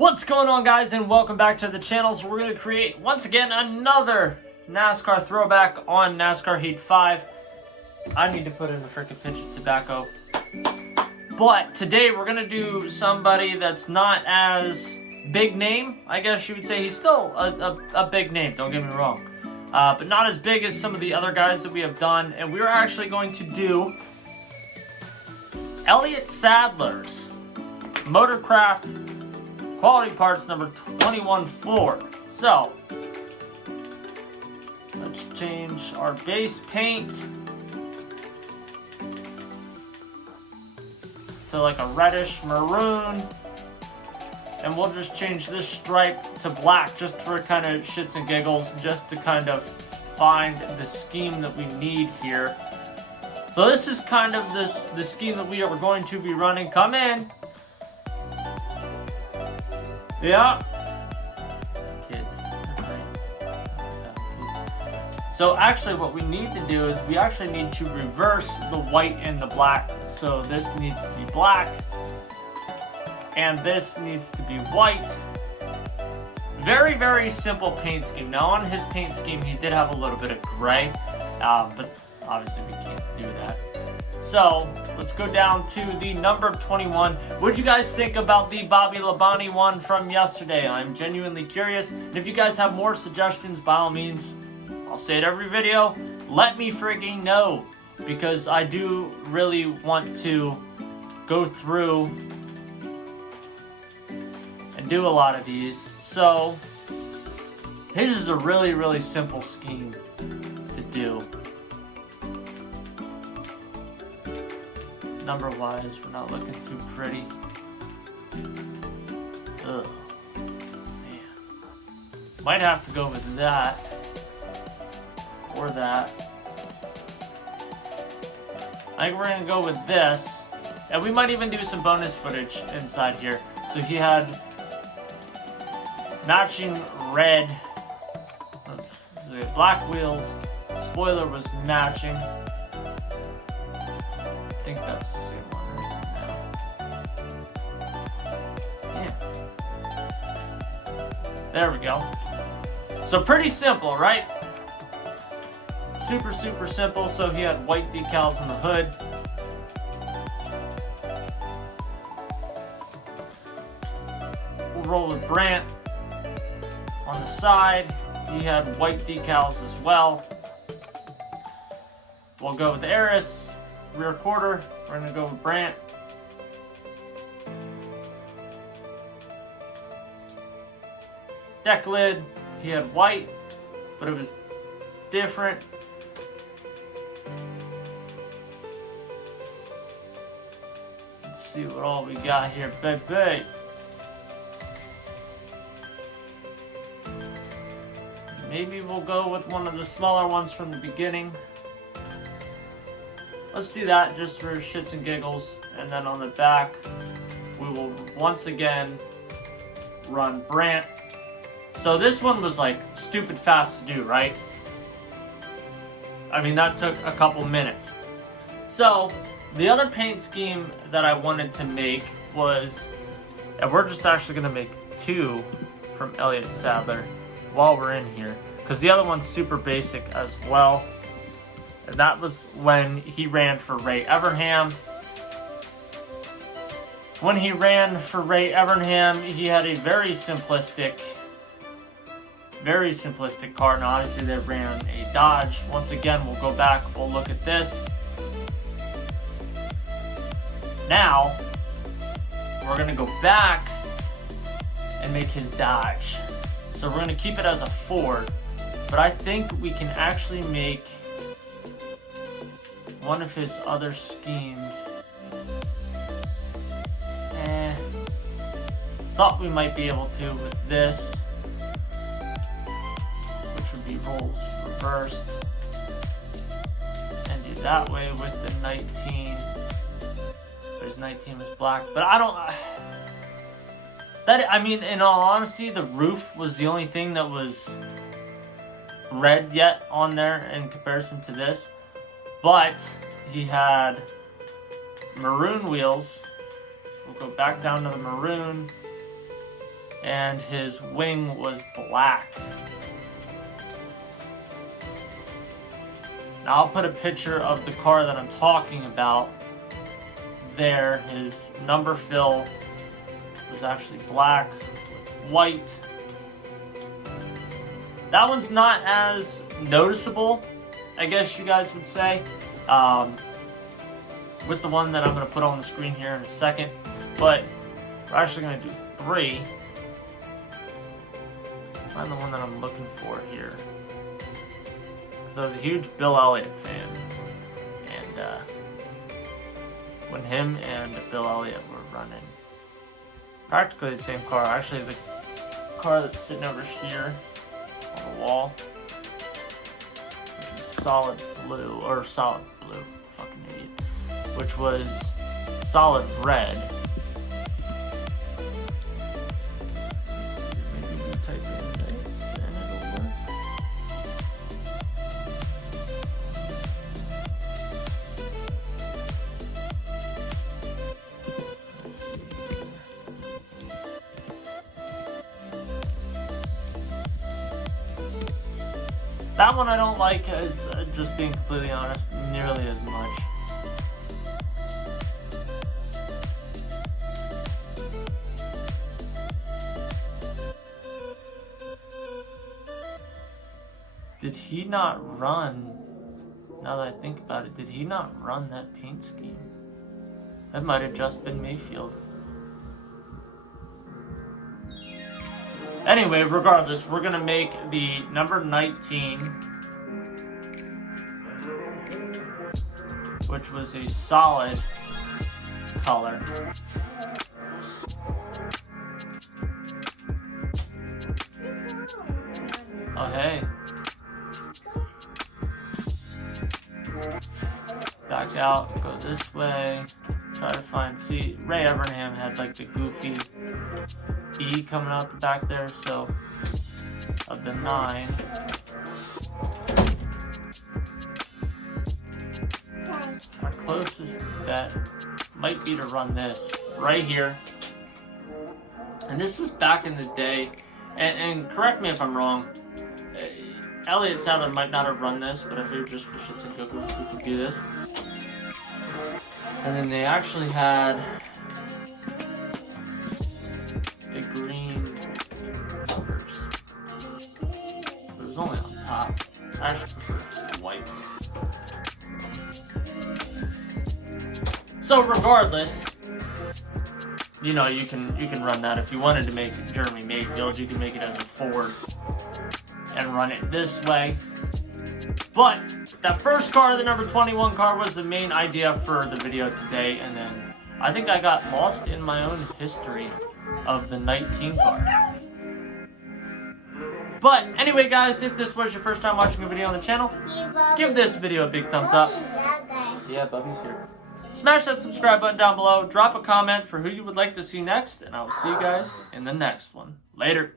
What's going on, guys, and welcome back to the channel. So we're going to create once again another NASCAR throwback on NASCAR Heat 5. I need to put in a freaking pinch of tobacco. But today we're going to do somebody that's not as big name. I guess you would say he's still a big name, don't get me wrong. But not as big as some of the other guys that we have done. And we're actually going to do Elliott Sadler's Motorcraft Quality Parts number 21-4. So, let's change our base paint to like a reddish maroon. And we'll just change this stripe to black just for kind of shits and giggles, just to kind of find the scheme that we need here. So this is kind of the scheme that we are going to be running. Come in. Yeah. Kids. So actually what we need to do is we actually need to reverse the white and the black. So this needs to be black. And this needs to be white. Very, very simple paint scheme. Now on his paint scheme, he did have a little bit of gray. But obviously we can't do that. So, let's go down to the number 21. What did you guys think about the Bobby Labonte one from yesterday? I'm genuinely curious. And if you guys have more suggestions, by all means, I'll say it every video, let me freaking know. Because I do really want to go through and do a lot of these. So, his is a really, really simple scheme to do. Number-wise, we're not looking too pretty. Ugh. Man. Might have to go with that. Or that. I think we're going to go with this. And we might even do some bonus footage inside here. So he had matching red. Oops. Black wheels. Spoiler was matching. I think that's the same one right now. Yeah. There we go. So pretty simple, right? Super, super simple. So he had white decals on the hood. We'll roll with Brant on the side. He had white decals as well. We'll go with Eris. Rear quarter, we're going to go with Brant. Deck lid, he had white, but it was different. Let's see what all we got here, baby. Maybe we'll go with one of the smaller ones from the beginning. Let's do that just for shits and giggles. And then on the back, we will once again run Brant. So this one was like stupid fast to do, right? I mean, that took a couple minutes. So the other paint scheme that I wanted to make was, and we're just actually going to make two from Elliott Sadler while we're in here. Because the other one's super basic as well. And that was when he ran for Ray Evernham. When he ran for Ray Evernham, he had a very simplistic car. Now, obviously, they ran a Dodge. Once again, we'll go back. We'll look at this. Now, we're going to go back and make his Dodge. So we're going to keep it as a Ford. But I think we can actually make one of his other schemes. Thought we might be able to with this, which would be roles reversed, and do that way with the 19. But his 19 was black. But I don't. I mean, in all honesty, the roof was the only thing that was red yet on there in comparison to this. But he had maroon wheels. So we'll go back down to the maroon. and his wing was black. Now I'll put a picture of the car that I'm talking about there. His number fill was actually black, white. That one's not as noticeable, I guess you guys would say, with the one that I'm going to put on the screen here in a second. But we're actually going to do 3. Find the one that I'm looking for here. Because I was a huge Bill Elliott fan. And when him and Bill Elliott were running practically the same car, actually the car that's sitting over here on the wall, which is solid blue, fucking idiot, which was solid red. Let's see, maybe we type in this and it'll work. Let's see. That one I don't like, as just being completely honest, nearly as much. Did he not run, now that I think about it, did he not run that paint scheme? That might have just been Mayfield. Anyway, regardless, we're going to make the number 19, which was a solid color. Oh, hey. Back out, go this way. Try to find, see, Ray Evernham had like the goofy E coming out the back there, so of the 9. Our closest bet might be to run this right here. And this was back in the day, and correct me if I'm wrong, Elliott Sadler might not have run this, but I figured just for shits and giggles we could do this. And then they actually had the green numbers. It was only on top. I actually prefer just the white. So regardless, you know, you can run that. If you wanted to make Jeremy Mayfield, you can make it as a Ford and run it this way. But that first car, the number 21 car, was the main idea for the video today, and then I think I got lost in my own history of the 19 car. But anyway, guys, if this was your first time watching a video on the channel, give this video a big thumbs up. Yeah, Bubby's here. Smash that subscribe button down below, drop a comment for who you would like to see next, and I will see you guys in the next one. Later.